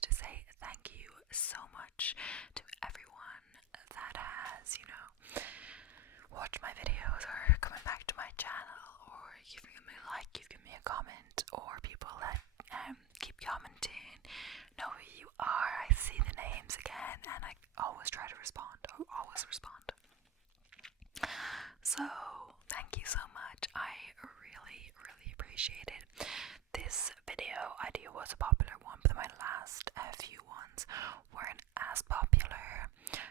to say thank you so much to everyone that has, watched my videos or coming back to my channel or giving me a like, you've given me a comment, or people that keep commenting, know who you are. I see the names again and I always try to respond. I always respond. So thank you so much. I really, really appreciate it. This video idea was a popular one, but my last few ones weren't as popular.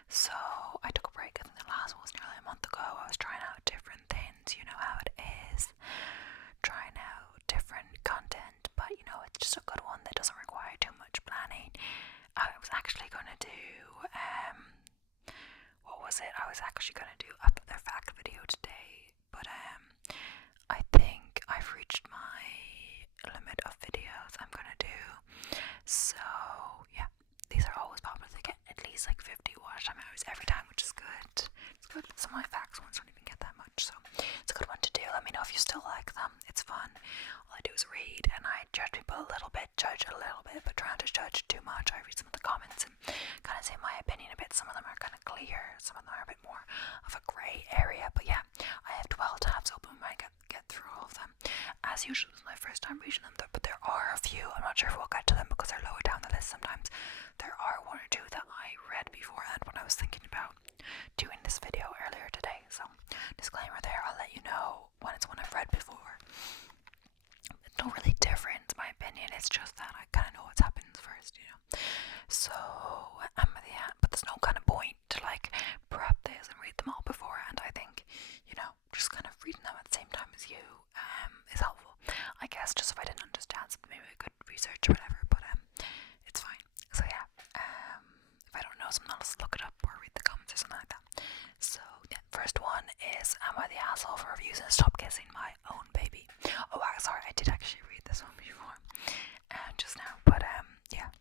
So I took a break. I think the last one was nearly a month ago. I was trying out different things, you know how it is. Trying out different content, but it's just a good one that doesn't require too much planning. I was actually going to do, what was it? I was actually going to do another fact video today, but I think I've reached my limit of videos I'm going to do. So yeah, these are always popular. They get at least like 50 watch time hours every time, which is good. It's good. Some of my facts ones don't even get that much, so it's a good one to do. Let me know if you still like them. It's fun. All I do is read, and I judge people a little bit, but try not to judge too much. I read some of the comments and kind of say my opinion a bit. Some of them are kind of clear, some of them are a bit more of a grey area, but yeah, I have 12 tabs open when I get through all of them. As usual, it's my first time reading them, but there are a few. I'm not sure if we'll get to them because they're lower down the list sometimes. There are one or two that I read beforehand when I was thinking about doing this video earlier today, so disclaimer there. I'll let you know when it's one I've read before. It's not really different, in my opinion. It's just that I kind of know what's happened first, So, but there's no kind of point to like prep this and read them all beforehand. I think, just kind of reading them at the same time as you is helpful. I guess just if I didn't understand something, maybe I could research or whatever, but it's fine. So yeah, if I don't know something, I'll just look it up or read the comments or something like that. So yeah, first one is, am I the asshole for refusing to stop kissing my own baby? Oh, sorry, I did actually read this one before, just now, but yeah.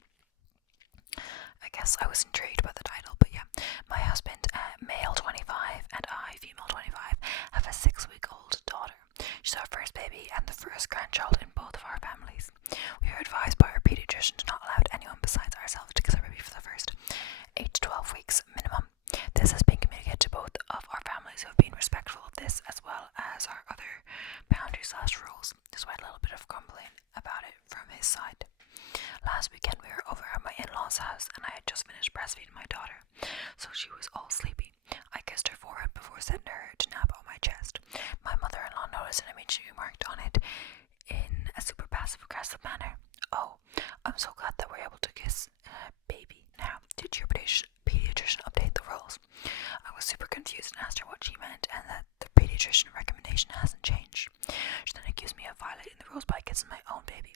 I guess I was intrigued by the title, but yeah. My husband, male 25, and I, female 25, have a 6-week-old daughter. She's our first baby and the first grandchild in both of our families. We are advised by our pediatrician to not allow anyone besides ourselves to kiss our baby for the first 8 to 12 weeks minimum. This has been communicated to both of our families, who have been respectful of this, as well as our other boundaries/rules, despite a little bit of grumbling about it from his side. Last weekend we were over at my in-laws' house and I had just finished breastfeeding my daughter, so she was all sleepy. I kissed her forehead before setting her to nap on my chest. My mother-in-law noticed and immediately remarked on it in a super passive-aggressive manner. "Oh, I'm so glad that we're able to kiss baby now. Did your pediatrician update the rules?" I was super confused and asked her what she meant and that the pediatrician recommendation hasn't changed. She then accused me of violating the rules by kissing my own baby.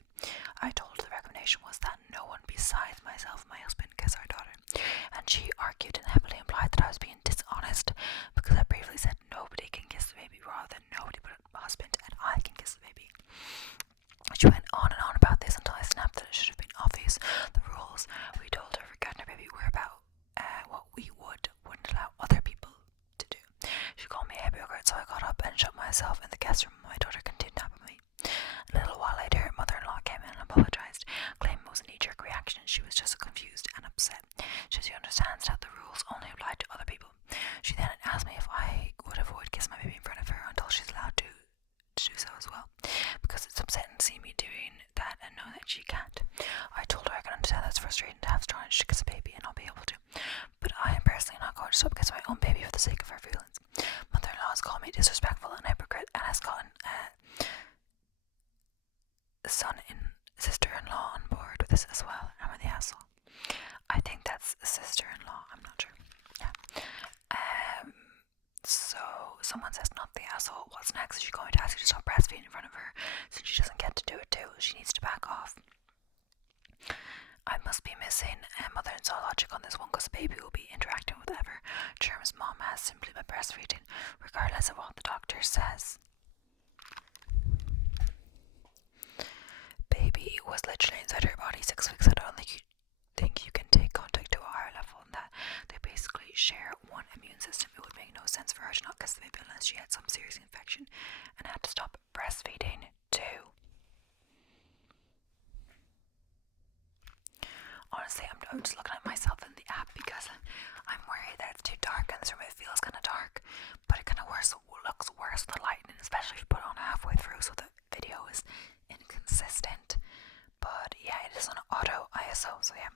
I told her the recommendation was that no one besides myself and my husband kiss our daughter, and she argued and heavily implied that I was being dishonest because I briefly said nobody can kiss the baby rather than nobody but my husband and I can kiss the baby. She went on and on about this until I snapped that it should have been obvious. The rules we told her regarding our baby were about what we wouldn't allow other people to do. She called me a hypocrite, so I got up and shut myself in the guest room and my daughter continued napping me. A little while later, mother-in-law came in and apologised, claiming it was a knee-jerk reaction and she was just confused and upset. She understands that the rules only apply to other people. She then asked me if I would avoid kissing my baby in front of her until she's allowed to do so as well, because it's upsetting to see me doing that and know that she can't. I told her I can understand that it's frustrating to have strong urge to kiss a baby and not be able to, but I am personally not going to stop kissing my own baby for the sake of her feelings. Mother-in-law has called me disrespectful and hypocrite and has gotten sister-in-law on board with this as well. Am I the asshole? I think that's sister-in-law. I'm not sure. Yeah. So someone says not the asshole. What's next? Is she going to ask you to stop breastfeeding in front of her since she doesn't get to do it too? She needs to back off. I must be missing mother-in-law logic on this one, because the baby will be interacting with whatever germs mom has simply by breastfeeding, regardless of what the doctor says. Baby was literally inside her body 6 weeks. I don't think you can take contact to a higher level than that. They basically share one immune system. It would make no sense for her to not kiss the baby unless she had some serious infection and had to stop breastfeeding too. I'm just looking at myself in the app because I'm worried that it's too dark in this room. It feels kind of dark, but it kind of looks worse with the lighting, especially if you put it on halfway through, so the video is inconsistent. But yeah, it is on auto ISO, so yeah.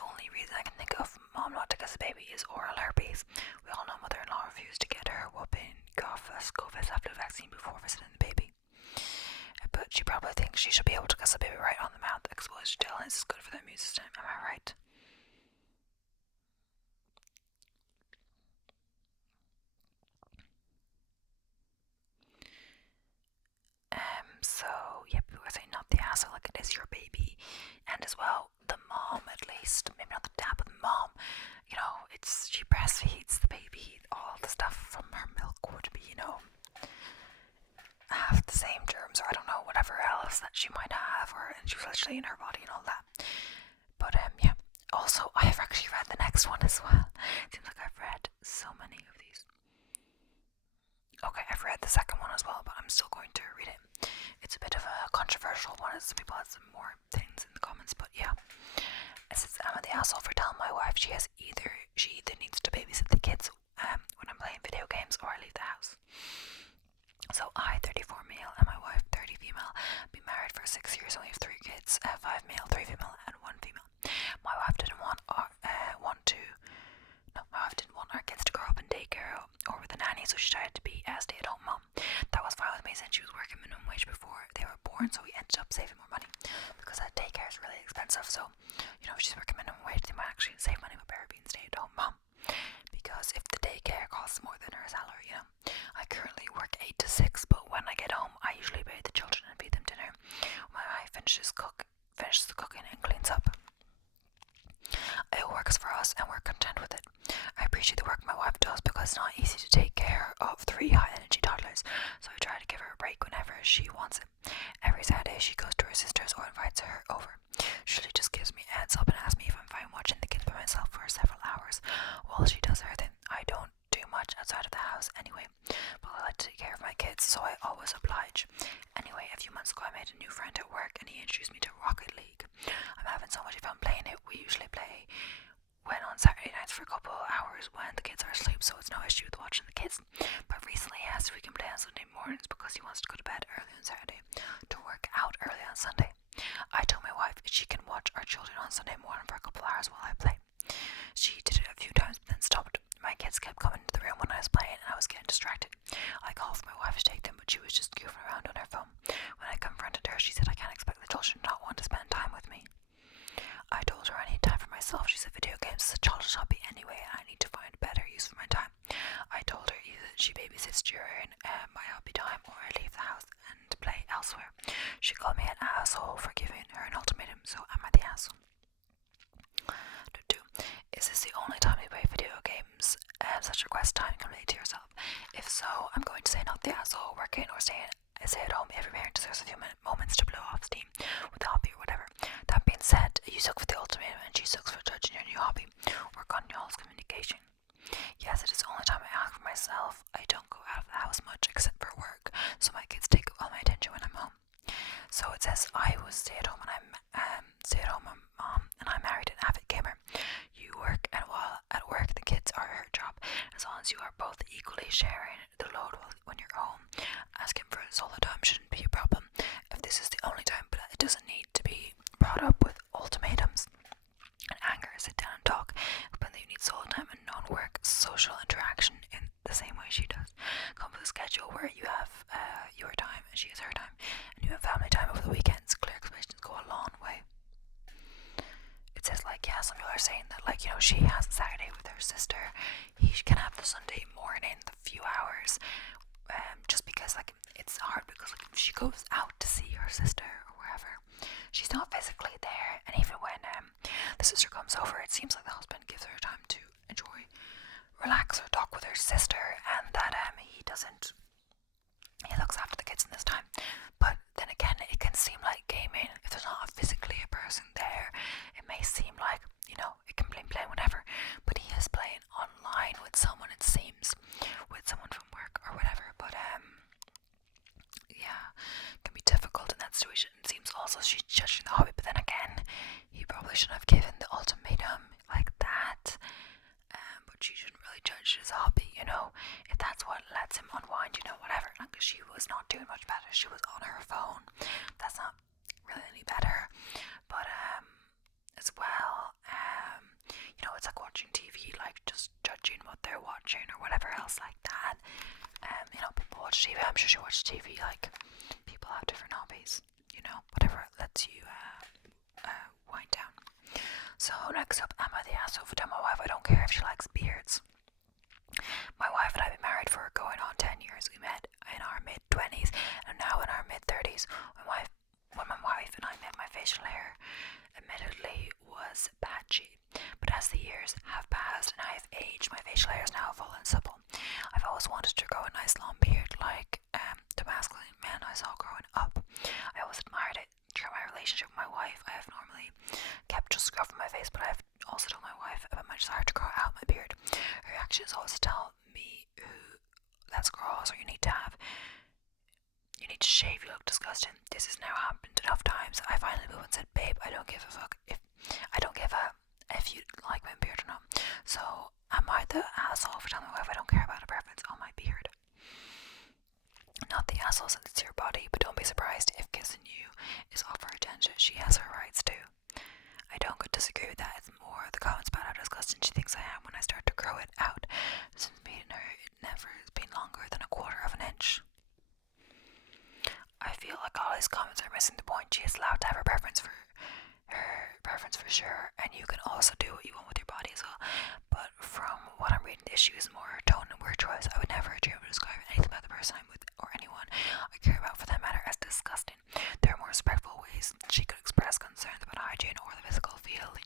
Only reason I can think of mom not to kiss a baby is oral herpes. We all know mother-in-law refused to get her whooping cough flu vaccine before visiting the baby. But she probably thinks she should be able to kiss a baby right on the mouth. Exposure to illness is good for the immune system. Am I right? So yeah, people are saying not the asshole, like it is your baby, and as well the mom, at least maybe not the dad, but the mom. You know, she breastfeeds the baby. All the stuff from her milk would be, have the same germs, or I don't know, whatever else that she might have, and she was literally in her body and all that. But yeah. Also, I have actually read the next one as well. It seems like I've read so many of these. Okay, I've read the second one as well, but I'm still going to read it. It's a bit of a controversial one, as some people had some more things in the comments, but yeah. It says, I'm the asshole for telling my wife she either needs to babysit the kids when I'm playing video games, or I leave the house. So I, 34 male, and my wife, 30 female, been married for 6 years, and we have 3 kids, 5 male, 3 female, and 1 female. My wife didn't want our kids to grow up in daycare or with a nanny, so she tried to be a stay-at-home mom. That was fine with me since she was working minimum wage before they were born, so we ended up saving more money because that daycare is really expensive. So, if she's working minimum wage, they might actually save money by her being stay-at-home mom. Because if the daycare costs more than her salary, I currently work 8 to 6, but when I get home, I usually bathe the children and feed them dinner. My wife finishes the cooking and cleans up. It works for us and we're content with it. I appreciate the work my wife does because it's not easy to take care of 3 high energy toddlers, so I try to give her a break whenever she wants it. Every Saturday she goes to her sister's or invites her over. She just gives me a heads up and asks me if I'm fine watching the kids by myself for several hours while she does her thing. I don't do much outside of the house anyway, but I like to take care of my kids, so I always oblige. Anyway, a few months ago I made a new friend at work and he introduced me to Rocket League. I'm having so much fun playing it. We usually play on Saturday nights for a couple of hours when the kids are asleep, so it's no issue with watching the kids. But recently he asked if we can play on Sunday mornings because he wants to go to bed early on Saturday to work out early on Sunday. I told my wife she can watch our children on Sunday morning for a couple of hours while I play. She did it a few times but then stopped. My kids kept coming into the room when I was playing and I was getting distracted. I called for my wife to take them, but she was just goofing around on her phone. When I confronted her, she said I can't expect the children to not want to spend time with me. I told her I need time for myself. She said video games is a childish hobby anyway and I need to find better use for my time. I told her either she babysits during my hobby time or I leave the house and play elsewhere. She called me an asshole for giving her an ultimatum, so am I the asshole? Is this the only time you play video games? Such request time can relate to yourself. If so, I'm going to say not the asshole. Working or stay at home, every parent deserves a few moments to blow off steam with the hobby or whatever. That being said, you suck for the ultimatum and she sucks for judging your new hobby. Work on y'all's communication. Yes, it is the only time I act for myself. I don't go out of the house much except for work, so my kids take all my attention when I'm home. So it says I was stay-at-home mom and I'm married and avid gamer. You work, and while at work the kids are her job. As long as you are both equally sharing the load when you're home, asking for this all the time shouldn't be a problem. If this is the only time, but it doesn't need to be brought up with ultimatums and anger. Sit down and talk. Explain that you need solo time and non-work social interaction in the same way she does. Come with a schedule where you have your time and she has her time, and you have family time over the weekends. Clear explanations go a long way. It says some people are saying that she has a Saturday with her sister. He can have the Sunday morning, the few hours, just because it's hard because if she goes out to see her sister or wherever, she's not physically there, and even when the sister comes over, it seems like the husband gives her time to enjoy, relax, or talk with her sister, and that he looks after the kids in this time. But then again, it can seem like gaming, if there's not physically a person there, it may seem like, it can be playing whatever, but he is playing online with someone, it seems, with someone from work or whatever. But yeah, it can be difficult in that situation. It seems also she's judging the hobby, but then again, he probably shouldn't have given the ultimatum like that. But she shouldn't really judge his hobby, you know. If that's what lets him unwind, you know, whatever. Because she was not doing much better. She was on her phone. That's not really any better. But as well, you know, it's like watching TV, like just judging what they're watching or whatever else like that. You know, people watch TV. I'm sure she watches TV. Like, people have different hobbies. You know, whatever lets you wind down. So next up, am I the asshole for telling my wife I don't care if she likes beards? My wife and I have been married for going on 10 years. We met in our mid-20s and now in our mid-30s. When my wife and I met, my facial hair admittedly was patchy, but as the years have passed and I have aged, my facial hair is now full and supple. I've always wanted to grow a nice long beard like the masculine men I saw growing up. I always admired it. Throughout my relationship with my wife, I have normally kept just scruff on my face, but I've also told my wife about my desire to grow out my beard. Her reaction is always to tell me, that's gross, or you need to shave, you look disgusting. This has now happened enough times. I finally moved and said, babe, I don't give a fuck if you like my beard or not. So am I the asshole for telling my wife I don't care about a preference on my beard? Not the asshole since it's your body, but don't be surprised if kissing you is off her attention. She has her rights too. I don't disagree with that. It's more the comments about how disgusting she thinks I am when I start to grow it out. Since meeting her, it never has been longer than 1/4 of an inch. I feel like all these comments are missing the point. She is allowed to have her preference for sure, and you can also do what you want with your body as well. But from what I'm reading, the issue is more her tone and word choice. I would never be able to describe anything about the person I'm with or anyone I care about for that matter as disgusting. There are more respectful ways she could express concerns about hygiene or the physical feeling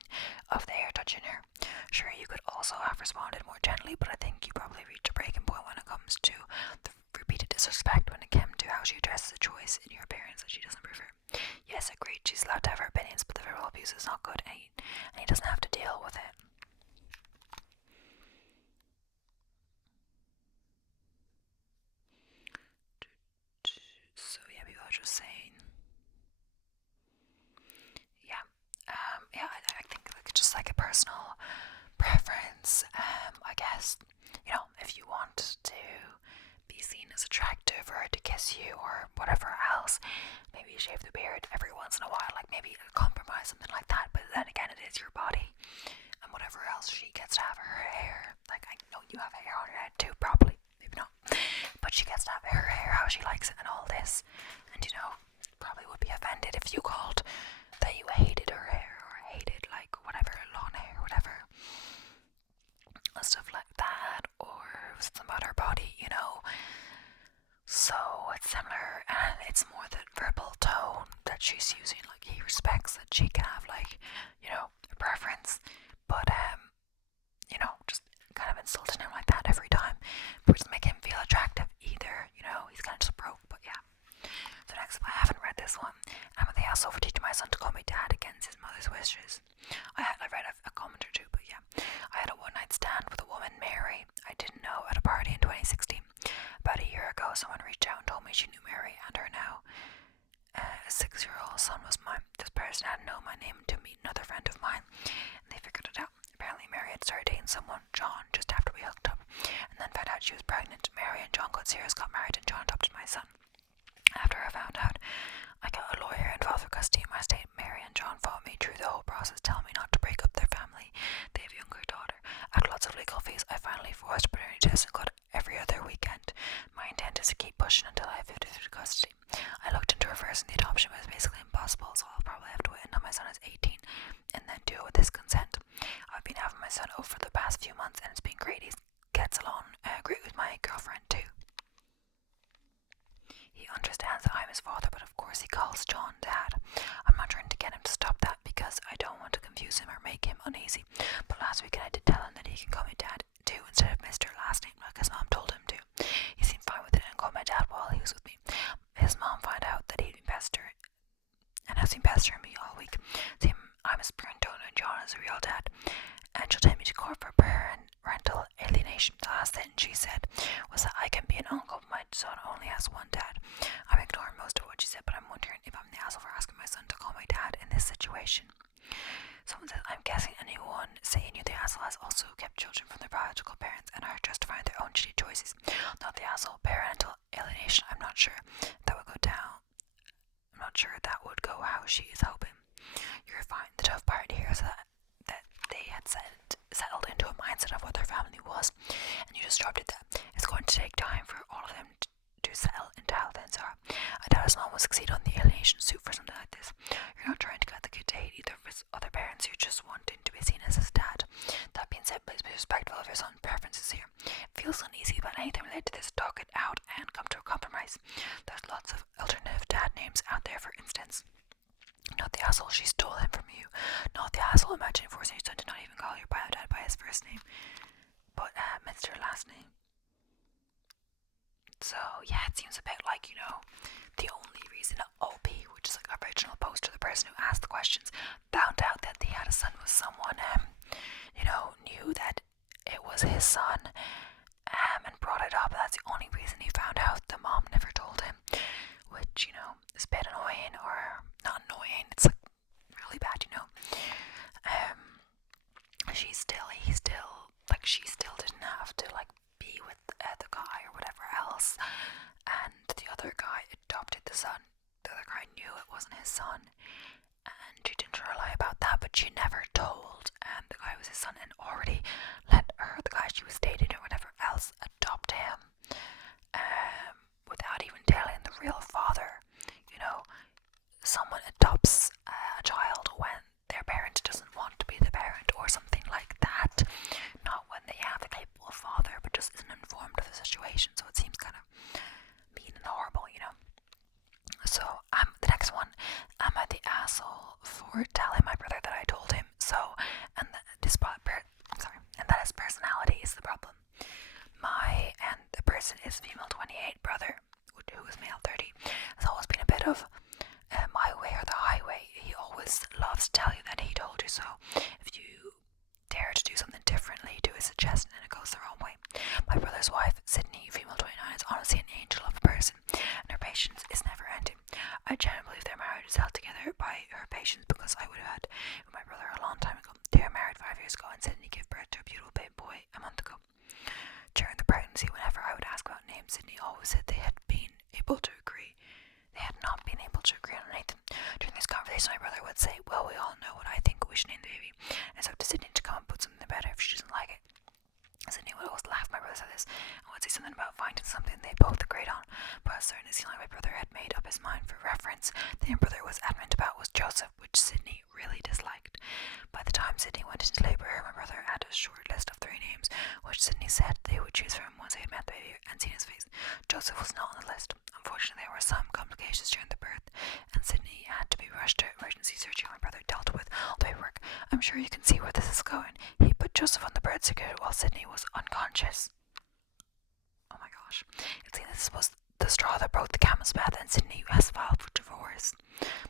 of the hair touching her. Sure, you could also have responded more gently, but I think you probably reached a breaking point when it comes to the repeated disrespect when it came to how she addresses the choice in your appearance that she doesn't prefer. Yes, agreed, she's allowed to have her opinions, but the verbal abuse is not good, and he doesn't have to deal with it. So yeah, people are just saying, I think like just like a personal preference. I guess, you know, if you want to be seen as attractive or to kiss you or whatever else, maybe you shave the beard every once in a while, like maybe a compromise, something like that. But then again, it is your body, and whatever else she gets to have her hair. Like, I know you have hair on your head too, probably, maybe not, but she gets to have her hair how she likes it and all this. And you know, probably would be offended if you called that you hated her hair or hated like whatever, long hair, whatever, stuff like that, or something about her body, you know. So it's similar, and it's more the verbal tone that she's using. Like, he respects that she can have, like, you know, a preference, but you know, just kind of insulting him like that every time, but doesn't make him feel attractive either. You know, he's kind of just broke. But yeah. So next up, I haven't read this one. I'm the asshole for teaching my son to call me dad against his mother's wishes. I read a comment or two, but yeah. I had a one-night stand with a woman, Mary, I didn't know at a party in 2016. About a year ago, someone reached out and told me she knew Mary and her now a 6-year-old son was mine. This person hadn't known my name until meet another friend of mine, and they figured it out. Apparently, Mary had started dating someone, John, just after we hooked up, and then found out she was pregnant. Mary and John got serious, got married, and John adopted my son. After I found out, I got a lawyer involved for custody in my state. Mary and John fought me through the whole process, telling me not to break up their family. They have a younger daughter. After lots of legal fees, I finally forced a paternity test and got every other weekend. My intent is to keep pushing until I have 50-50 custody. I looked into reversing the adoption, but it's basically impossible, so I'll probably have to wait until my son is 18 and then do it with his consent. I've been having my son over for the past few months, and it's been great. He gets along great with my girlfriend too. He understands that I'm his father, but of course he calls John dad. I'm not trying to get him to stop that because I don't want to confuse him or make him uneasy. But last weekend I did tell him that he can call me dad too instead of Mr. last name like his mom told him to. He seemed fine with it and called my dad while he was with me. His mom found out that he'd been pestering and has been pestering me all week. See, I'm his parent donor and John is a real dad, and she'll take me to court for parental alienation. The last thing she said was that I can be an uncle, but my son only has one dad. I'm ignoring most of what she said, but I'm wondering if I'm the asshole for asking my son to call my dad in this situation. Someone choices. Not the asshole. Parental alienation, I'm not sure that would go down. I'm not sure that would go how she is hoping. You're fine. The tough part here is that they had settled into a mindset of what their family was, and you disrupted that. It's going to take time for all of them to settle into how things are. I doubt his mom will succeed on the alienation suit for something like this. You're not trying to get the kid to hate either of his other parents, you're just wanting to be seen as his dad. That being said, please be respectful of your son's preferences here. It feels uneasy about anything related to this. Talk it out and come to a compromise. There's lots of alternative dad names out there, for instance. Not the asshole, she stole him from you. Not the asshole, imagine forcing your son to not even call your bio dad by his first name, but Mr. last name. So yeah, it seems a bit like, the only reason OP, which is like original post to the person who asked the questions, found out that he had a son with someone, knew that it was his son, and brought it up. That's the only reason he found out. The mom never told him, which, is a bit annoying, or not annoying, it's like really bad, she still didn't have to like be with the guy or whatever else, and the other guy adopted the son. The other guy knew it wasn't his son, and she didn't lie about that, but she never told the guy was his son, and already let the guy she was dating or whatever else adopt him, without even telling the real father. Someone adopts a child when their parent doesn't want to be the parent or something like that, not when they have a capable father but just isn't informed of the situation. So it seems kind of mean and horrible, So the next one, am I the asshole for telling my brother that I told him so, and that his personality is the problem? The person is female 28 brother, who is male 30, has always been a bit of my way or the highway. He always loves to tell you that he told you so. If you dare to do something differently to his suggestion, and it goes the wrong way. My brother's wife, Sydney, female 29, is honestly an angel of a person, and her patience is never ending. I genuinely believe their marriage is held together by her patience, because I would have had with my brother a long time ago. They were married 5 years ago, and Sydney gave birth to a beautiful baby boy a month ago. During the pregnancy, whenever I would ask about names, Sydney always said they had not been able to agree on anything. During this conversation, my brother would say, well, we all know what I think we should name the baby, and it's up to Sydney to come and put something better if she doesn't like it. Sydney would always laugh. My brother said this, and would say something about finding something they both agreed on, but as soon as he like my brother had made up his mind for reference, the name brother was adamant about was Joseph, which Sydney really disliked. By the time Sydney went into labour, my brother had a short list of 3 names, which Sydney said they would choose from once they had met the baby and seen his face. Joseph was not on the list. Unfortunately, there were some complications during the birth, and Sydney had to be rushed to emergency surgery. My brother dealt with all the paperwork. I'm sure you can see where this is going. He put Joseph on the birth certificate while Sydney was unconscious. Oh my gosh. It seems this was the straw that broke the camel's back, and Sydney has filed for divorce.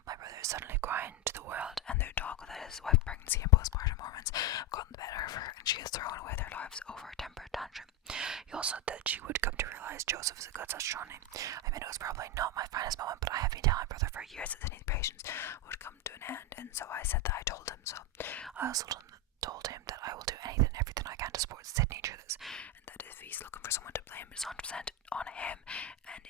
My brother is suddenly crying to the world, and their dog that his wife's pregnancy and postpartum hormones have gotten the better of her, and she has thrown away their lives over a temper tantrum. He also said that she would come to realize Joseph is a good such strong name. I mean, it was probably not my finest moment, but I have been telling my brother for years that Sydney's patience would come to an end, and so I said that I told him so. I also told him that I will do anything and everything I can to support Sydney through this, and that if he's looking for someone to blame, it's 100% on him and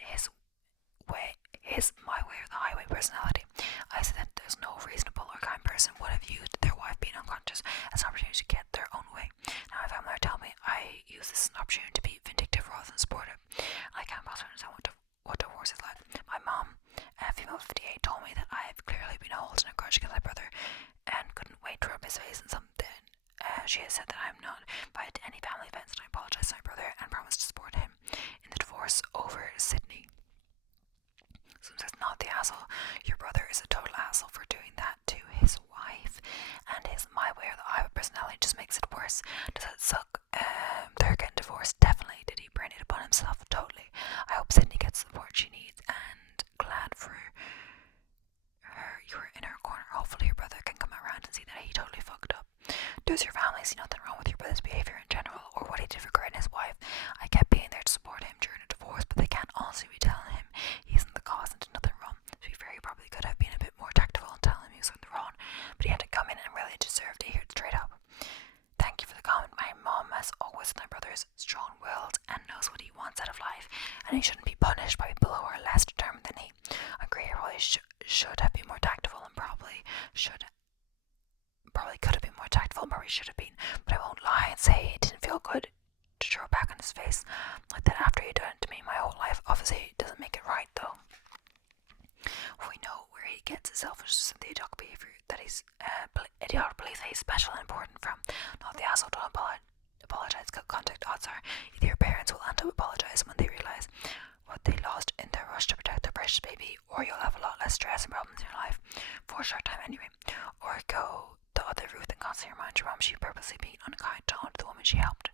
my way or the highway personality. I said that there's no reasonable or kind person would have used their wife being unconscious as an opportunity to get their own way. Now, my family tell me I use this as an opportunity to be vindictive rather than supportive. I can't possibly understand what divorce is like. My mom, female 58, told me that I have clearly been holding a grudge against my brother and couldn't wait to rub his face in something. She has said that I'm not invited to any family events, and I apologize to my brother and promise to support him in the divorce over Sydney. So that's not the asshole. Your brother is a total asshole for doing that to his wife, and his my way or the highway personality just makes it worse. Does it suck? They're getting divorced. Definitely. Did he bring it upon himself? Totally. I hope Sydney gets the support she needs, and glad for her you were in her corner. Hopefully your brother can come around and see that he totally fucked up. Does your family see nothing wrong with your brother's behaviour in general, or what he did for Gray and his wife? I kept being there to support him during a divorce, but they can't honestly be telling him he isn't the cause and did nothing wrong. To be fair, he probably could have been a bit more tactful and telling him he was in the wrong, but he had to come in and really deserved to hear it straight up. Thank you for the comment. My mom has always said my brother is strong-willed and knows what he and he shouldn't be punished by people who are less determined than he. I agree, he probably should have been more tactful, and probably could have been more tactful, and probably should have been, but I won't lie and say it didn't feel good to throw it back on his face like that after he'd done it to me my whole life. Obviously, it doesn't make it right, though. We know where he gets his selfishness and the idiotic behaviour that he's idiotic belief that he's special and important from. Not the asshole. Don't apologise. Contact odds are either your parents will end up apologising when they realise what they lost in their rush to protect their precious baby, or you'll have a lot less stress and problems in your life for a short time anyway. Or go the other route and constantly remind your mom she purposely being unkind to the woman she helped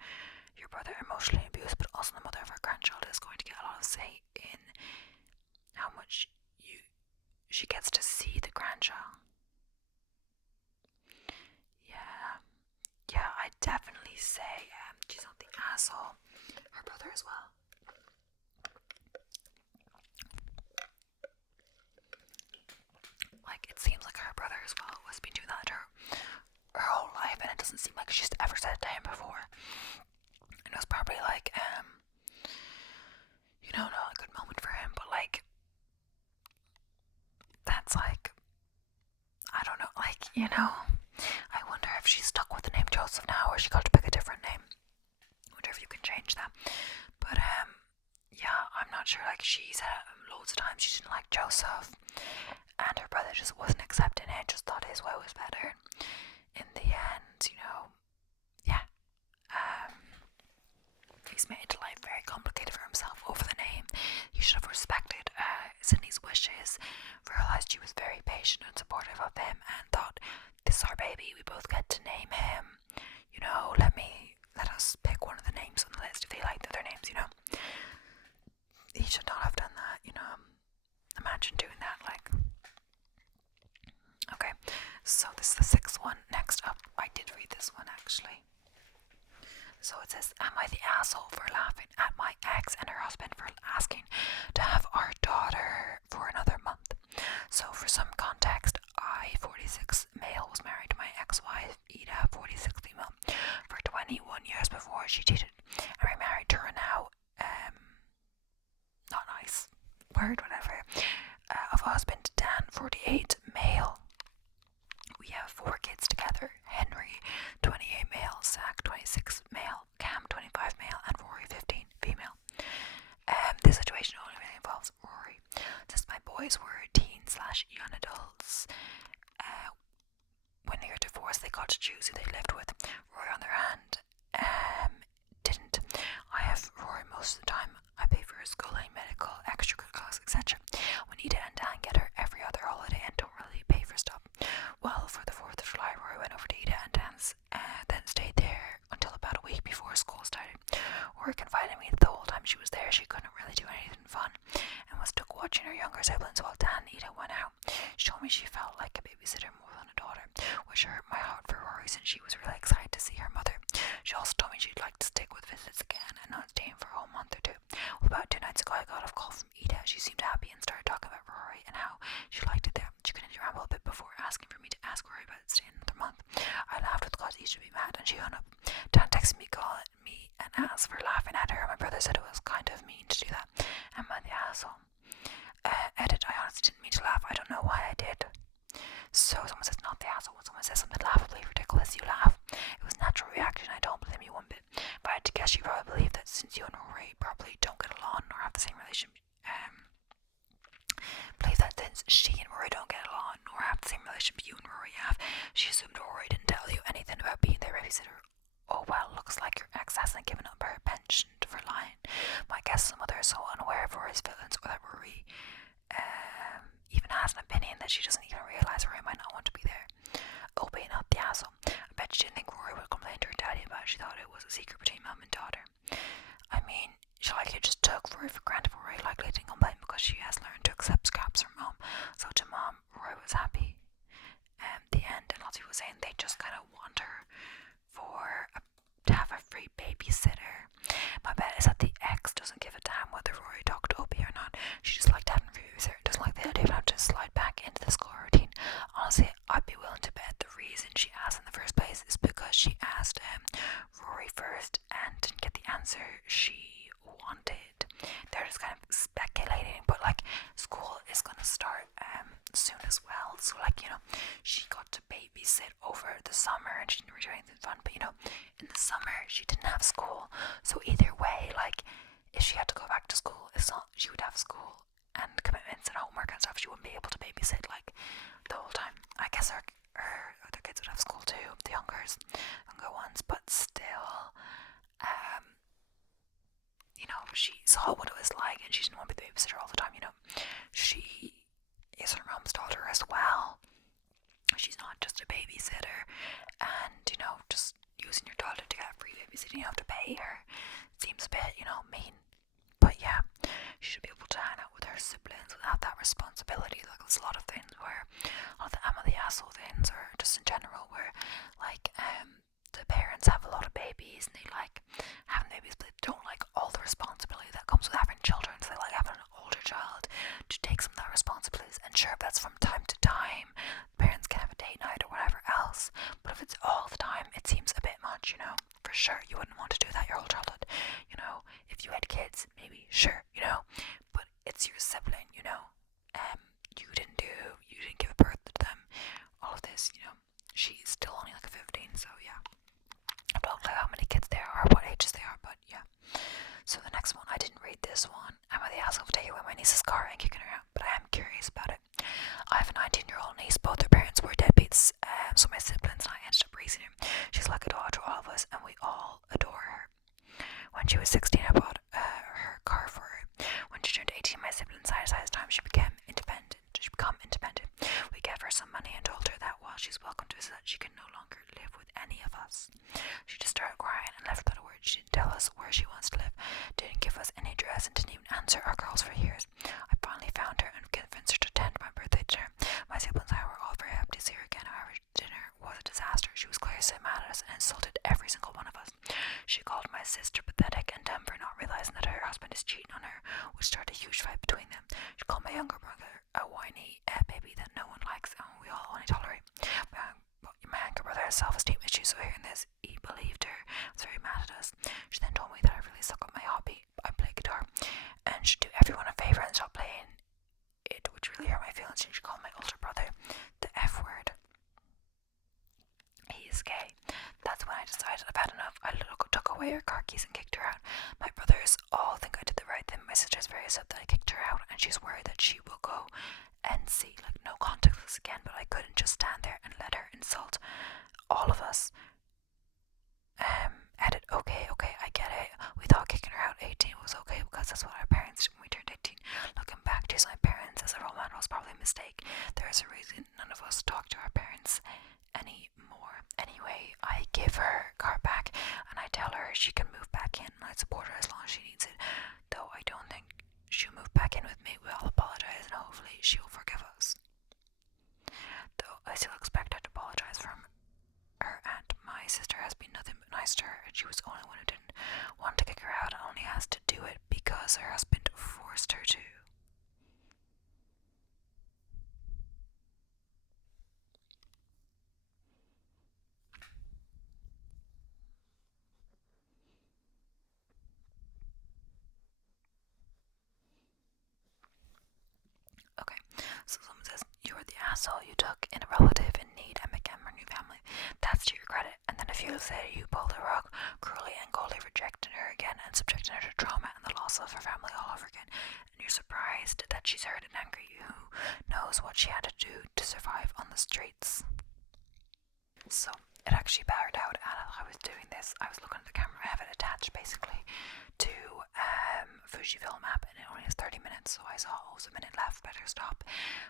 your brother emotionally abuse, but also the mother of her grandchild is going to get a lot of say in how much she gets to see the grandchild. Yeah, I definitely say she's not the asshole. Her brother as well. Like, it seems like her brother as well has been doing that to her whole life, and it doesn't seem like she's ever said it to him before. And it was probably like, not a good moment for him, but like, that's like, I don't know, like, I wonder if she's stuck with the name Joseph now, or she got to pick a different name. I wonder if you can change that. But yeah, I'm not sure. Like, she said loads of times she didn't like Joseph, and her brother just wasn't accepting it, just thought his way was better. In the end, yeah, he's made life very complicated for himself over the name. He should have respected Sydney's wishes, realised she was very patient and supportive of him, and thought, this is our baby, we both get to name him, let us pick one of the names on the list if they like the other names. He should not have done that. Imagine doing that. Like, okay, so this is the sixth one. Next up, I did read this one actually. So it says, am I the asshole for laughing at my ex and her husband for asking to have our daughter for another month? So for some context, I, 46 male, was married to my ex-wife, Ida, 46 female, for 21 years before she cheated. And we're married to her now, not nice word, whatever, of husband Dan, 48 male. We have 4 kids together: Henry, 28 male, Zach, 26 male, Cam, 25 male, and Rory, 15 female. This situation only really involves Rory, since my boys were teen/young adults. When they were divorced, they got to choose who they lived with. Rory, on their hand, didn't. I have Rory most of the time. I pay for her schooling, medical, extracurriculars, etc. When Ida and Dan get her every other holiday and don't really pay for stuff. Well, for the 4th of July, Rory went over to Ida and Dan's, then stayed there until about a week before school started. Rory confided in me that the whole time she was there, she couldn't really do anything fun, and was stuck watching her younger siblings while Dan and Ida went out. She told me she felt like a babysitter more than a daughter, which hurt my heart for Rory since she was really excited to see her mother. She also told me she'd like to stick with visits again and not staying for a whole month or two. Well, about 2 nights ago, I got a call from Ida. She seemed happy and started talking about Rory and how she liked it there. She continued to ramble a bit before asking for me to ask Rory about staying another month. I laughed with cause Ida should be mad, and she hung up. Dan texted me, calling me, and asked for laughing at her. My brother said it was kind of mean to do that. Am I the asshole? Edit, I honestly didn't mean to laugh. I don't know why I did. So someone says not the asshole. When someone says something laughably ridiculous, you laugh. It was a natural reaction. I don't blame you one bit. But I had to guess you probably believe that since you and Rory probably don't get along nor have the same relationship, believe that since she and Rory don't get along nor have the same relationship you and Rory have, she assumed Rory didn't tell you anything about being their babysitter. Oh well, looks like your ex hasn't given up her penchant for lying. My she didn't really do anything fun. But in the summer she didn't have school, so either way, like if she had to go back to school, it's not she would have school and commitments and homework and stuff. She wouldn't be able to babysit like the whole time. I guess her other kids would have school too, the younger ones, but still, she saw what it was like, and she didn't want to be the babysitter all the time. She is her mom's daughter as well. She's not just a babysitter, and just using your daughter to get free babysitting, you have to pay her. It seems a bit, mean. But yeah, she should be able to hang out with her siblings without that responsibility. Like, there's a lot of things where, a lot of the am I the asshole things, or just in general, where like the parents have a lot of babies and they like having babies, but they don't like all the responsibility that comes with having children. So they like having an older child to take some of that responsibility. And sure, if that's from time to time, parents can have a date night or whatever else. But if it's all the time, it seems a bit much. For sure, you wouldn't want to do that your whole childhood. If you had kids, maybe, sure, but it's your sibling. You didn't give birth to them. All of this, she's still only like 15, so yeah. I don't know how many kids there are, what ages they are, but yeah. So the next one, I didn't read this one. Am I the asshole for taking away my niece's car and kicking her out? But I am curious about it. I have a 19-year-old niece. Both her parents were deadbeats, so my siblings and I ended up raising her. She's like a daughter to all of us, and we all adore her. When she was 16, I bought her car for her. When she turned 18, my siblings decided it's time she became independent. We gave her some money and told her that while she's welcome to visit, she can no longer live with any of us. She just started crying and left without a word. She didn't tell us where she wants to live, didn't give us any address, and didn't even answer our calls for years. I finally found her and convinced her to attend my birthday dinner. My siblings and I were all very happy to see her again. However, dinner was a disaster. She was clearly so mad at us and insulted every single one of us. She called my sister pathetic and dumb for not realizing that her husband is cheating on her, which started a huge fight between them. She called my younger brother a whiny baby that no one likes and we all only tolerate. My younger brother has self-esteem issues, so hearing this, he believed her, was very mad at us. She then told me that I really suck at my hobby. I play guitar, and should do everyone a favour and stop playing it, which really hurt my feelings. And she called my older brother the F word. He is gay. That's when I decided I've had enough. I took away her car keys and kicked her out. My brothers all think I did the right thing. My sister's very upset that I kicked her out, and she's worried that she will go and see, like, no contact with us again. But I couldn't just stand there and let her insult all of us. Edit. Okay, I get it. We thought kicking her out 18 was okay because that's what our parents did when we turned 18. Looking back, to my parents as a role model was probably a mistake. There is a reason none of us talk to our parents anymore. Anyway, I give her car back and I tell her she can move back in and I support her as long as she needs it. Though I don't think she'll move back in with me. We all apologize and hopefully she will forgive us. Though I still expect her to apologize from her aunt. My sister has been nothing but nice to her, and she was the only one who didn't want to kick her out and only has to do it because her husband forced her to. Okay, so someone says, you were the asshole you took in a relative in need and became her new family. That's to your credit. And then a few years later, you pulled the rug, cruelly and coldly rejecting her again and subjecting her to trauma and the loss of her family all over again. And you're surprised that she's hurt and angry. Who knows what she had to do to survive on the streets? So it actually battered out. And as I was doing this, I was looking at the camera. I have it attached basically to Fujifilm app, and it only has 30 minutes, so I saw it was a minute left, better stop.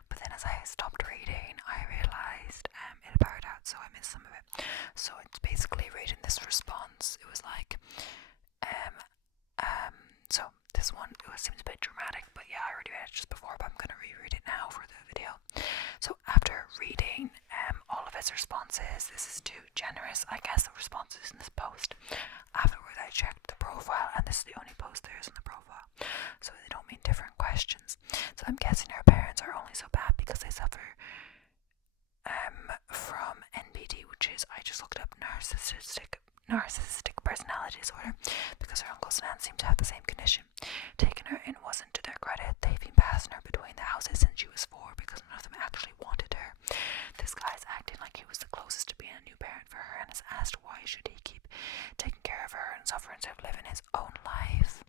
But then as I stopped reading, I realised it had powered out, so I missed some of it. So it's basically reading this response. It was like, so this one, seems a bit dramatic, but yeah, I already read it just before, but I'm going to reread it now for the video. So after reading all of his responses, this is too generous, I guess, the responses in this post. Afterwards, I checked the profile, and this is the only post there is in the profile, so they don't mean different questions. So I'm guessing her parents are only so bad because they suffer from NPD, which is, I just looked up, narcissistic personality disorder because her uncles and aunts seemed to have the same condition. Taking her in wasn't to their credit. They've been passing her between the houses since she was 4 because none of them actually wanted her. This guy's acting like he was the closest to being a new parent for her and has asked why should he keep taking care of her and suffer instead of living his own life.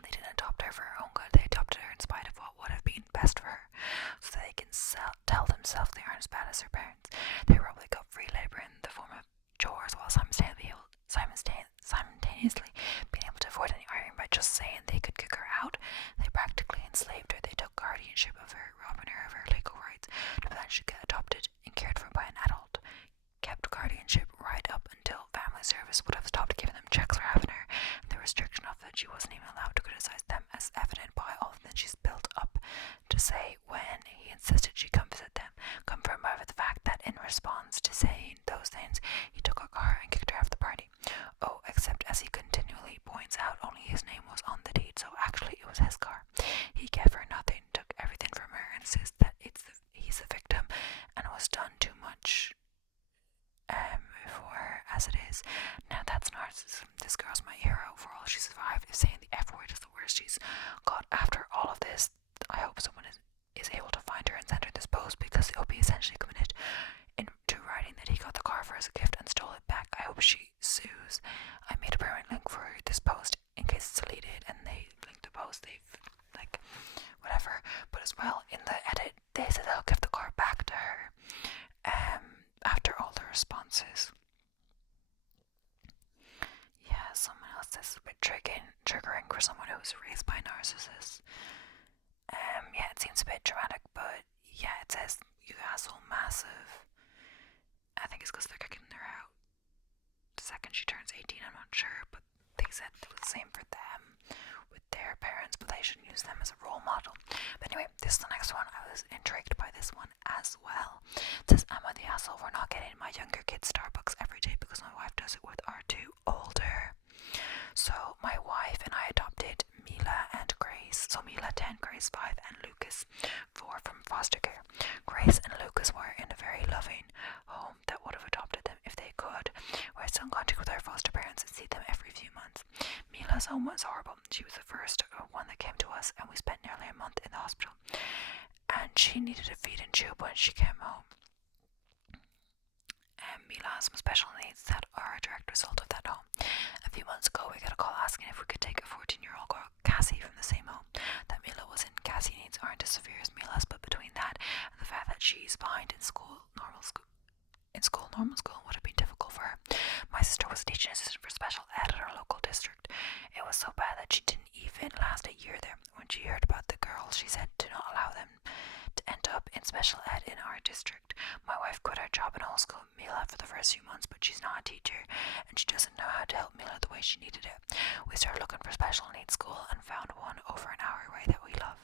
They didn't adopt her for her own good. They adopted her in spite of what would have been best for her, so that they can tell themselves they aren't as bad as their parents. They probably got free labour in the form of chores while simultaneously being able to avoid any arguing by just saying they could kick her out. They practically enslaved her. They took guardianship of her, robbing her of her legal rights to eventually get adopted and cared for by an adult. Kept guardianship right up until family service would have stopped giving them checks for having her, and the restriction of that she wasn't even allowed to criticize them, as evident by all the things she's built up to say when he insisted she come visit them, confirmed by the fact that in response to saying those things, he took her car and kicked her off the party. Oh, except as he continually points out, only his name was on the deed, so actually it was his car. He gave her nothing, took everything from her, and insists that he's the victim, and it was done too much for her as it is. Now that's narcissism. This girl's my hero. For all she survived, if saying the F word is the worst she's got after all of this, I hope someone is able to find her and send her this post, because it'll be essentially committed into writing that he got the car for as a gift and stole it back. I hope she sues. I made a permanent link for this post in case it's deleted, and they linked the post. They've whatever. But as well, in the edit, they said they'll give the car back to her after all the responses. Yeah, someone else says a bit triggering for someone who was raised by a narcissist. Yeah, it seems a bit dramatic, but yeah, it says, you asshole, massive. I think it's because they're kicking her out the second she turns 18, I'm not sure, but they said it was the same for them with their parents, but they shouldn't use them as a role model. But anyway, this is the next one. I was intrigued by this one as well. It says, am I the asshole for not getting my younger kids Starbucks every day because my wife does it with our 2 older? So my wife and I adopted Mila and Grace. So Mila 10, Grace 5, and Lucas 4 from foster care. Grace and Lucas were in a very loving home that would have adopted them if they could. We're still in contact with our foster parents and see them every few months. Mila's home was horrible. She was the first one that came to us, and we spent nearly a month in the hospital. And she needed a feed and tube when she came home. Mila has some special needs that are a direct result of that home. A few months ago, we got a call asking if we could take a 14-year-old girl, Cassie, from the same home that Mila was in. Cassie needs aren't as severe as Mila's, but between that and the fact that she's behind in normal school would have been difficult for her. My sister was a teaching assistant for special ed at our local district. It was so bad that she didn't even last a year there. When she heard about the girls, she said to not allow them to end up in special ed in our district. My wife quit her job in homeschool Mila for the first few months, but she's not a teacher, and she doesn't know how to help Mila the way she needed it. We started looking for special needs school and found one over an hour away that we love.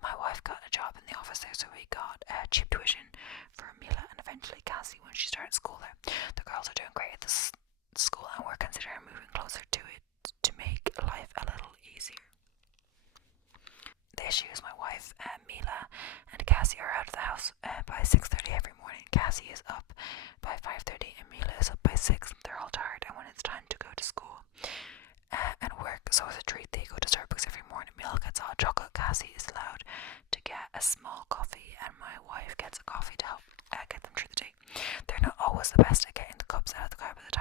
My wife got a job in the office there, so we got cheap tuition for Mila and eventually Cassie when she started school there. The girls are doing great at this school, and we're considering moving closer to it to make life a little easier. The issue is my wife, Mila, and Cassie are out of the house by 6:30 every morning. Cassie is up by 5:30 and Mila is up by 6. They're all tired, and when it's time to go to school and work, so as a treat, they go to Starbucks every morning. Mila gets hot chocolate. Cassie is allowed to get a small coffee, and my wife gets a coffee to help get them through the day. They're not always the best at getting the cups out of the car by the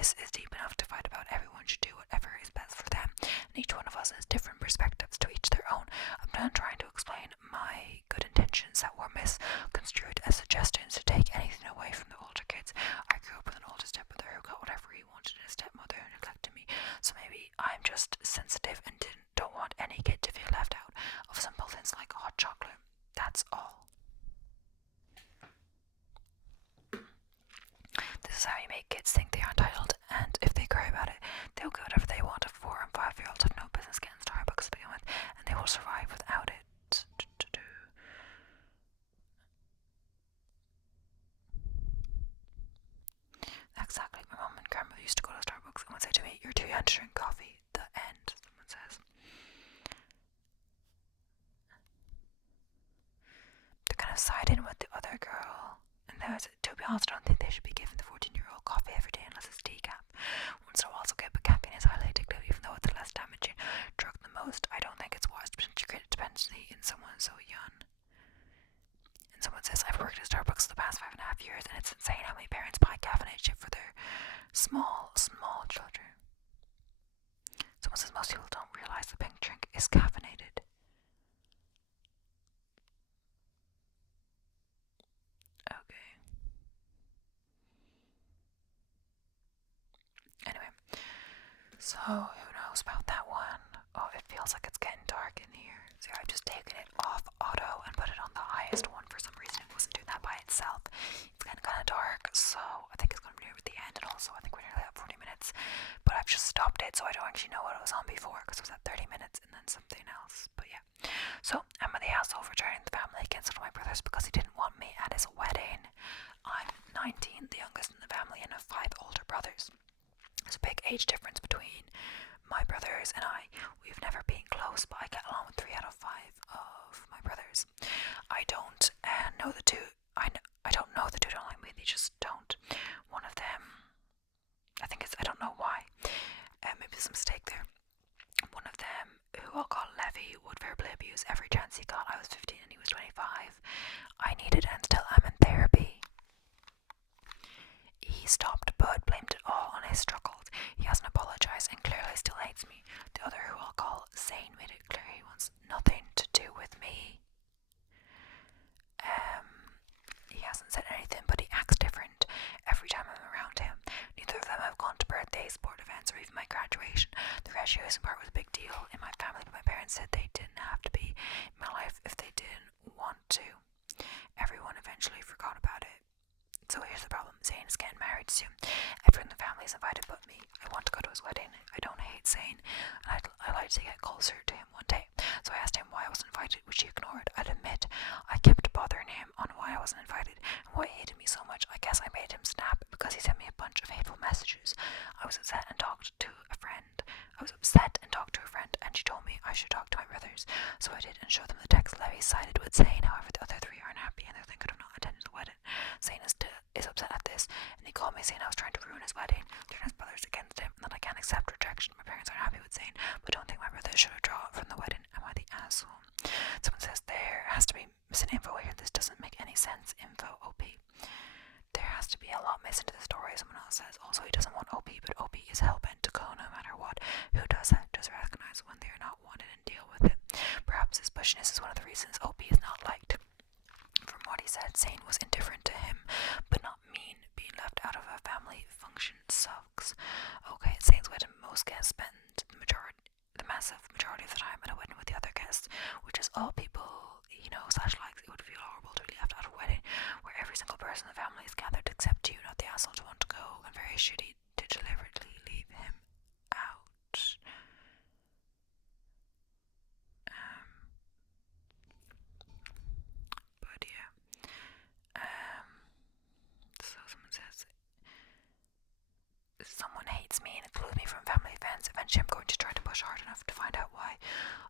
this is deep enough to fight about. Everyone should do whatever is best for them, and each one of us has different perspectives, to each their own. I'm done trying to explain my good intentions that were misconstrued as suggestions to take anything away from the older kids. I grew up with an older stepbrother who got whatever he wanted, and a stepmother who neglected me, so maybe I'm just sensitive and don't want any kid to feel left out of simple things like hot chocolate. That's all. This is how you make kids think they are entitled, and if they cry about it, they'll get whatever they want. 4 and 5-year-olds have no business getting Starbucks to begin with, and they will survive without it. Exactly. My mom and grandmother used to go to Starbucks and would say to me, "You're too young to drink coffee." The end, someone says. They're kind of siding with the other girl. And to be honest, I don't think they should be giving the 14-year-old coffee every day unless it's decaf. Once in a while it's okay, but caffeine is highly addictive, even though it's a less damaging drug than most. I don't think it's wise to create dependency in someone so young. And someone says, I've worked at Starbucks for the past 5.5 years, and it's insane how many parents buy caffeinated shit for their small children. Someone says most people don't realize the pink drink is caffeinated. Okay. Anyway, so who knows about that one? Oh, it feels like it's getting dark in here. So I've just taken it off auto and put it on the highest one for some reason. It wasn't doing that by itself. It's getting kind of dark, so I think it's going to be near the end, and also I think we're nearly at 40 minutes. But I've just stopped it, so I don't actually know what it was on before, because it was at 30 minutes and then something else. But yeah. So I'm at the household returning the family against one of my brothers because he didn't want me at his wedding. I'm 19, the youngest in the family, and have 5 older brothers. There's a big age difference between my brothers and I. We've never been close, but I get along with 3 out of 5 of my brothers. I don't know the two. I don't know the two don't like me. They just don't. One of them, I don't know why. Maybe there's a mistake there. One of them, who I'll call Levy, would verbally abuse every chance he got. I was 15 and he was 25. I needed and still am in therapy. He stopped but blamed it all on his struggles. He hasn't apologized and clearly still hates me. The other, who I'll call Zane, made it clear he wants nothing to do with me. He hasn't said anything, but he acts different every time I'm around him. Neither of them have gone to birthdays, sport events, or even my graduation. The graduation part was a big deal in my family, but my parents said they didn't have to be in my life if they didn't want to. Everyone eventually forgot about it. So here's the problem. Zane is getting married soon. Everyone in the family is invited but me. I want to go to his wedding. I don't hate Zane, and I'd like to get closer to him one day. So I asked him why I wasn't invited, which he ignored. I'd admit I kept bothering him on why I wasn't invited and why he hated me so much. I guess I made him snap because he sent me a bunch of hateful messages. I was upset and talked to a friend, and she told me I should talk to my brothers. So I did and showed them the text. Levy sided with Zane, however the other 3 aren't happy and they're thinking of not attending the wedding. Zane is upset at this, and he called me saying I was trying to ruin his wedding, turn his brothers against him, and that I can't accept rejection. My parents aren't happy with Zane, but don't think my brothers should have drawn from the wedding. Am I the asshole? Someone says there has to be missing info here. This doesn't make any sense. Info, OP. There has to be a lot missing to the story. Someone else says also he doesn't want OP, but OP is hell-bent to go no matter what. Who does that? Does recognize when they are not wanted and deal with it. Perhaps his pushiness is one of the reasons OP is not liked. From what he said, Zane was indifferent to him, but not mean. Being left out of a family function sucks. Okay, at Zane's wedding, most guests spend the massive majority of the time at a wedding with the other guests, which is all people he knows / likes. It would feel horrible to be left out of a wedding where every single person in the family is gathered except you, not the asshole to want to go, and very shitty to deliberately leave him out. But yeah. So someone says someone hates me and excludes me from family events. Eventually I'm going to try to push hard enough to find out why.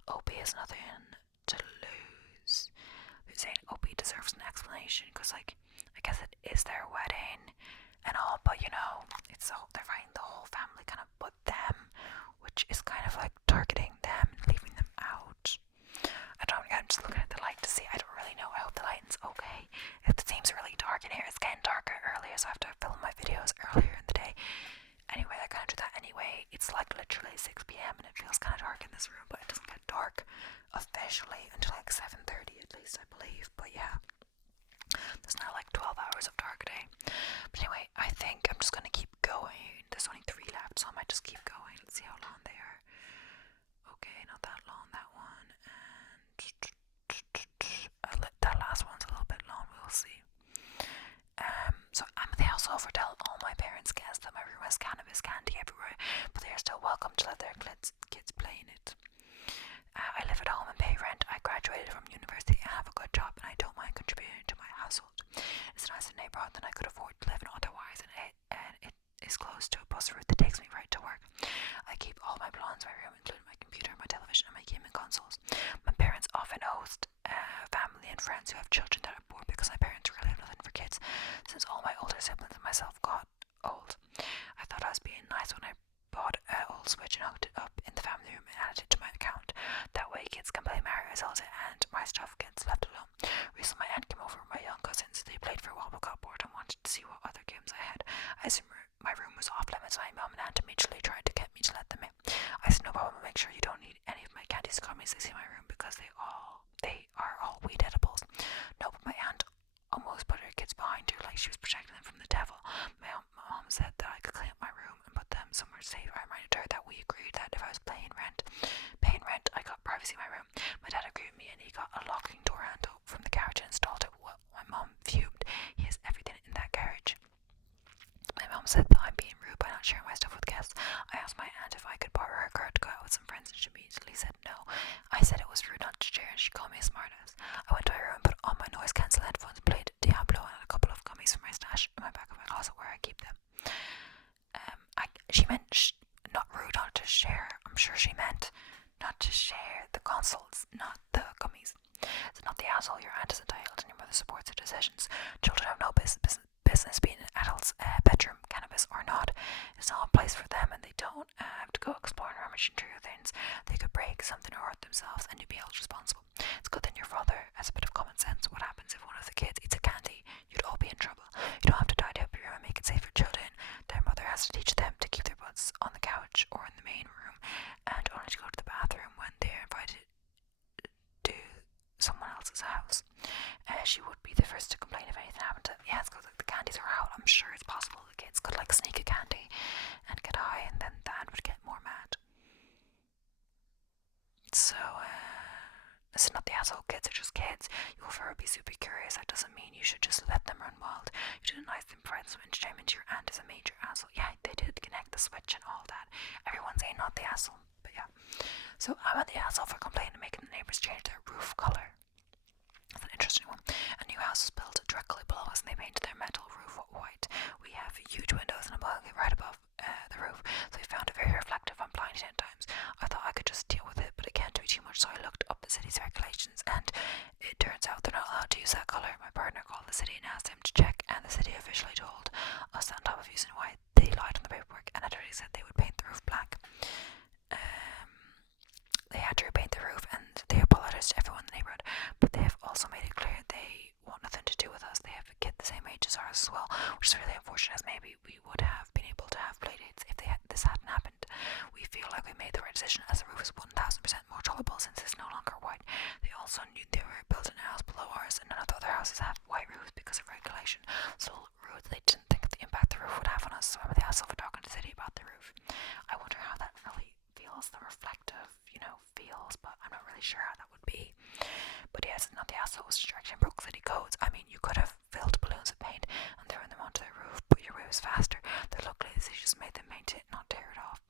OP has nothing to lose. They're saying OP deserves an explanation because, like, I guess it is their wedding and all, but you know, they're fighting the whole family kind of but them, which is kind of like targeting them and leaving them out. I don't know, I'm just looking at the light to see. I don't really know. I hope the lighting's okay. It seems really dark in here. It's getting darker earlier, so I have to film my videos earlier in the day. Anyway, it's like literally 6 p.m. and it feels kind of dark in this room, but it doesn't get dark officially until like 7:30 at least, I believe. But yeah, there's now like 12 hours of dark day. But anyway, I think I'm just gonna keep going. There's only 3 left, so I might just keep going. Let's see how long they are. Okay, not that long, that one. And that last one's a little bit long, we'll see. So I'm at the house over tell all my parents' guests that my room has cannabis candy everywhere, but they are still welcome to let their kids play in it. I live at home and pay rent. I graduated from university and have a good job, and I don't mind contributing to my household. It's a nicer neighborhood than I could afford to live in otherwise, and it is close to a bus route that takes me right to work. I keep all my belongings in my room, including my computer, my television, and my gaming consoles. My parents often host family and friends who have children that are poor because my parents really have nothing for kids since all my older siblings and myself got old. I thought I was being nice when I bought an old Switch and hooked it up in the family room and added it to my account. That way kids can play Mario Zelda and my stuff gets left alone. Recently my aunt came over with my young cousins. They played for a while but got bored and wanted to see what other games I had. I assumed my room was off limits. My mum and aunt immediately tried to get me to let them in. I said no problem, make sure you don't need any of my candies or gummies. They see my room because they are all weed edibles. No, but my aunt almost put her kids behind her like she was protecting them from the devil. My mom said that I could clean up my room and put them somewhere safe. I reminded her that we agreed that if I was paying rent, I got privacy in my room. My dad agreed with me and he got a locking door handle from the garage and installed it. Well, my mom fumed. He has everything in that garage. My mom said that I'm being rude by not sharing my stuff with guests. I asked my aunt if I could borrow her car to go out with some friends and she immediately said no. I said it was rude not to share and she called me a smartass. I went to my room, put on my noise cancel headphones, played Diablo and had a couple of gummies from my stash in my back of my closet where I keep them. She meant not rude, not to share. I'm sure she meant not to share the consoles, not the gummies. It's not the asshole. Your aunt is entitled and your mother supports her decisions. Children have no business being in adults' bedroom, cannabis or not. It's not a place for them and they don't have to go exploring or rummaging through your things. They could break something or hurt themselves and you'd be held responsible. It's good that your father has a bit of common sense. What happens if one of the kids eats a candy? You'd all be in trouble. You don't have to tidy up your room and make it safe for children. Their mother has to teach them to keep their butts on the couch or in the main room and only to go to the bathroom when they're invited to someone else's house. She would be the first to complain if anything happened to them. Yeah, it's because like, the candies are out. I'm sure it's possible the kids could like sneak a candy and get high and then dad would get more mad. So, this is not the asshole. Kids are just kids. You will forever be super curious. That doesn't mean you should just let them run wild. You should nice them, provide some entertainment. Your aunt is a major asshole. Yeah, they did connect the Switch and all that. Everyone's saying not the asshole, but yeah. So I'm at the asshole for complaining and making the neighbors change their roof color. That's an interesting one. A new house was built directly below us and they painted their metal roof white. We have huge windows and a balcony right above the roof, so we found it very reflective and blinding at times. I thought I could just deal with it, but it can't do too much, so I looked up the city's regulations and it turns out they're not allowed to use that colour. My partner called the city and asked them to check, and the city officially told us that on top of using white, they lied on the paperwork and had already said they would paint the roof black. They had to repaint the roof and they apologised to everyone in the neighbourhood, but they have also made it clear they want nothing to do with us. They have a kid the same age as ours as well, which is really unfortunate, as maybe we would have been able to have play dates if this hadn't happened. We feel like we made the right decision as the roof is 1000% more tolerable since it's no longer white. They also knew they were building a house below ours and none of the other houses have white roofs because of regulation, so rude they didn't think of the impact the roof would have on us, so I'm the asshole for talking to the city about the roof. I wonder how that really feels, the reflective, feels, but I'm not really sure how that would be. But yes, not the asshole was strict and broke city codes. I mean, you could have filled balloons with paint and thrown them onto their roof, but your way was faster. They luckily the city just made them paint it, not tear it off.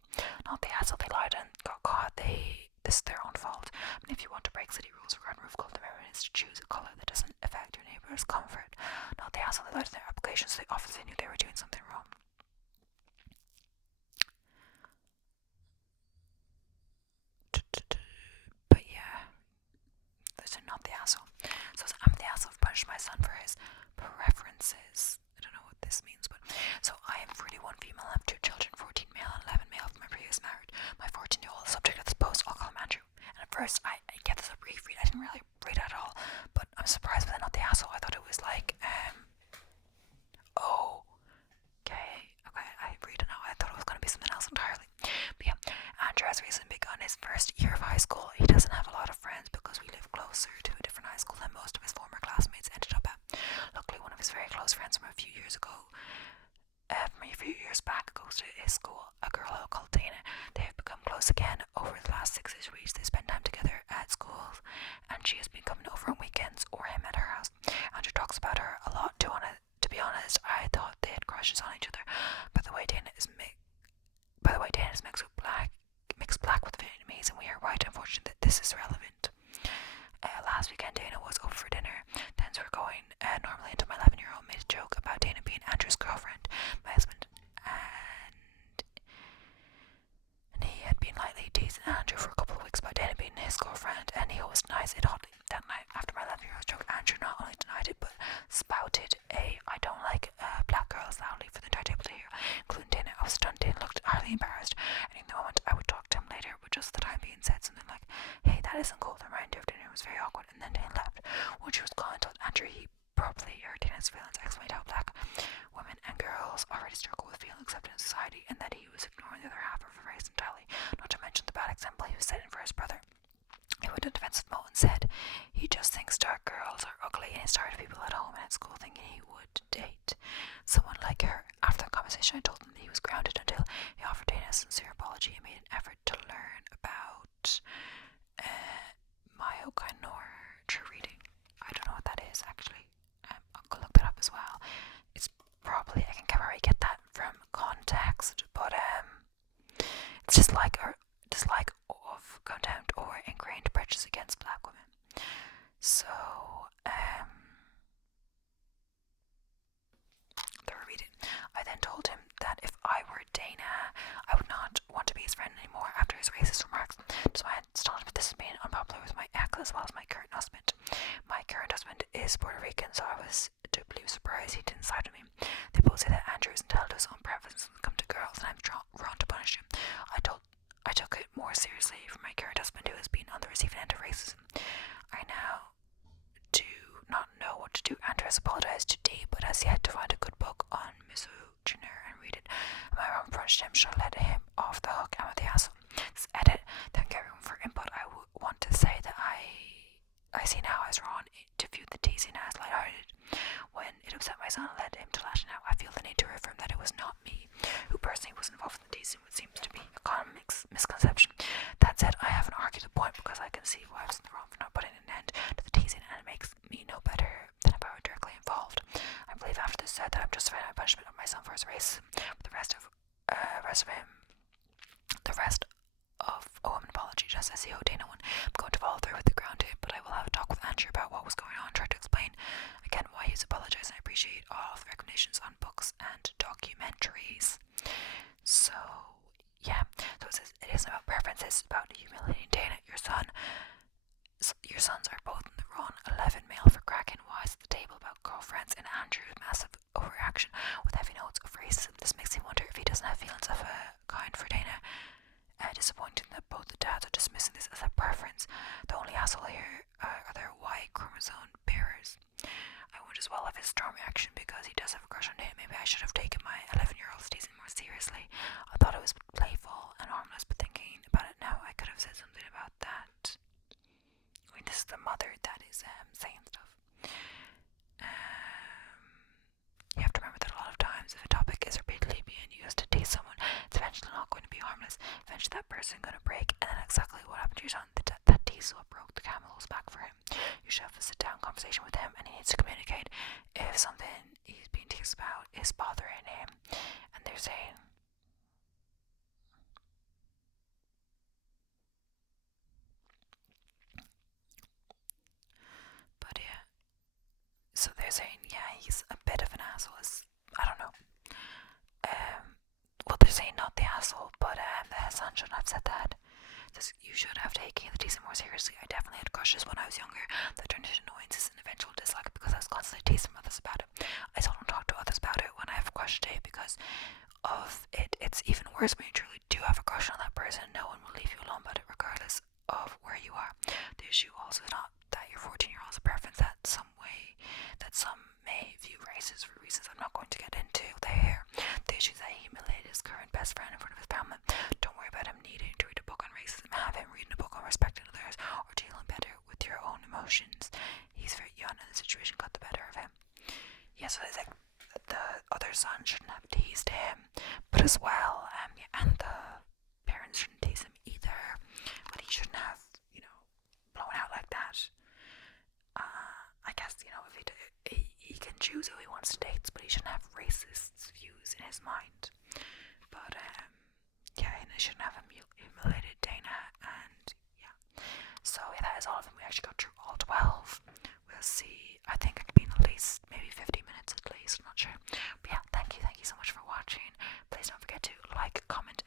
Not the asshole, they lied and got caught. This is their own fault. I mean, if you want to break city rules regarding roof color, the main is to choose a color that doesn't affect your neighbor's comfort. Not the asshole, they lied in their applications. They obviously knew they were doing something wrong. But yeah, those are not the asshole. So I'm the asshole for punishing my son for his preferences. I don't know what this means, but so I am 41 female, I have 2 children, 14 male and 11 male from my previous marriage. My 14-year-old subject of this post, I'll call him Andrew. And at first I get this a brief read. I didn't really read it at all, but I'm surprised with it, not the asshole. I thought it was like okay. his reason being on his first year of high school, he doesn't have a lot of friends because we live closer to a different high school than most of his former classmates ended up at. Luckily, one of his very close friends from a few years back goes to his school, a girl called Dana. They have become close again over the last 6-ish weeks. They spend time together at schools, and she has been coming over on weekends or him at her house. Andrew talks about her a lot too. To be honest, I thought they had crushes on each other. By the way, Dana is mixed black with Vietnamese, and we are right, unfortunately, that this is relevant. Last weekend, Dana was over for dinner. Then we were going normally until my 11-year-old made a joke about Dana being Andrew's girlfriend, my husband, and he had been lightly teasing Andrew for a couple of weeks about Dana being his girlfriend, and he always denies it hotly. That night, after my 11-year-old joke, Andrew not only denied it, but spouted I don't like black girls loudly for the entire table to hear, including Dana. I was stunned. Dana looked hardly embarrassed, and in the moment I would talk to him later, but just the time being said something like, "Hey, that isn't cool." The reminder of dinner was very awkward, and then Dana left. When she was gone, I told Andrew he probably hurt Dana's feelings, explained how black women and girls already struggle with feeling accepted in society, and that he was ignoring the other half of her race entirely, not to mention the bad example he was setting for his brother. He went in defensive mode and said he just thinks dark girls are ugly, and he started people at home and at school thinking he would date someone like her. After the conversation, I told him that he was grounded until he offered Dana a sincere apology and made an effort to learn about myokinorture reading. I don't know what that is, actually. I'll look that up as well. It's probably, I can probably get that from context, but it's just like a dislike of contempt or ingrained prejudice against black women. So, they were reading. I then told him that if I were Dana, I would not want to be his friend anymore after his racist remarks. So I had told him that this has been unpopular with my ex as well as my current husband. My current husband is Puerto Rican, so I was doubly surprised he didn't side with me. They both say that Andrew is entitled to his own preferences when it comes to girls, and I'm wrong to punish him. I took it more seriously from my current husband, who has been on the receiving end of racism. I now do not know what to do. Andrew has apologized to D, but has yet to find a good book on misogyny and read it. My mom punished him, should let him off the hook. I'm the asshole. This edit. Thank everyone for input. I want to say that I see now as wrong to view the teasing as lighthearted. When it upset my son and led him to lash out, I feel the need to reaffirm that it was not me who personally was involved in the teasing, what seems to be a common misconception. That said, I haven't argued the point because I can see why I was in the wrong for not putting an end to the teasing, and it makes me no better than if I were directly involved. I believe after this said that I'm justifying my punishment of my son for his racism, but the rest of a woman apology just as he owed Dana one. I'm going to follow through with the grounded, but I will have a talk with Andrew about what was going on, try to explain again why he's apologized, and I appreciate all of the recommendations on books and documentaries. So yeah, so it isn't about preferences, it's about humiliating Dana. Your sons are both in the wrong. 11 male for cracking wise at the table about girlfriends, and Andrew's massive overreaction with heavy notes of racism. This makes me wonder if he doesn't have feelings of a kind for Dana. Disappointing that both the dads are dismissing this as a preference. The only asshole here are their Y chromosome bearers. I wonder as well if his strong reaction because he does have a crush on him. Maybe I should have taken my 11-year-old teasing more seriously. I thought it was playful and harmless, but thinking about it now, I could have said something about that. I mean, this is the mother that is saying stuff. You have to remember that a lot of times, if a topic is repeatedly being used to tease someone, it's eventually not going to be harmless. Eventually that person is going to break, and then exactly what happened to your son, that tease what broke the camel's back for him. You should have a sit-down conversation with him, and he needs to communicate if something he's being teased about is bothering him, and they're saying, but yeah, so they're saying, yeah, he's a bit of an asshole. I don't know. Well, they're saying not the asshole, but the son shouldn't have said that. You should have taken the teasing more seriously. I definitely had crushes when I was younger that turned into annoyances and eventual dislike because I was constantly teasing others about it. I still don't talk to others about it when I have a crush today because of it. It's even worse when you truly do have a crush on that person. No one will leave you alone about it regardless of where you are. The issue also is not that your 14-year-old has a preference that some may view races for reasons I'm not going to get into. The issue is that he humiliated his current best friend in front of his family. Don't worry about him needing to read a book on so it's like the other son shouldn't have teased him, but as well, and the parents shouldn't tease him either, but he shouldn't have, blown out like that. I guess, if he can choose who he wants to date, but he shouldn't have racist views in his mind. But, yeah, he shouldn't have humiliated Dana, and yeah. So, yeah, that is all of them. We actually got through all 12. We'll see. I think it's been at least maybe 50 minutes at least, I'm not sure. But yeah, thank you so much for watching. Please don't forget to like, comment,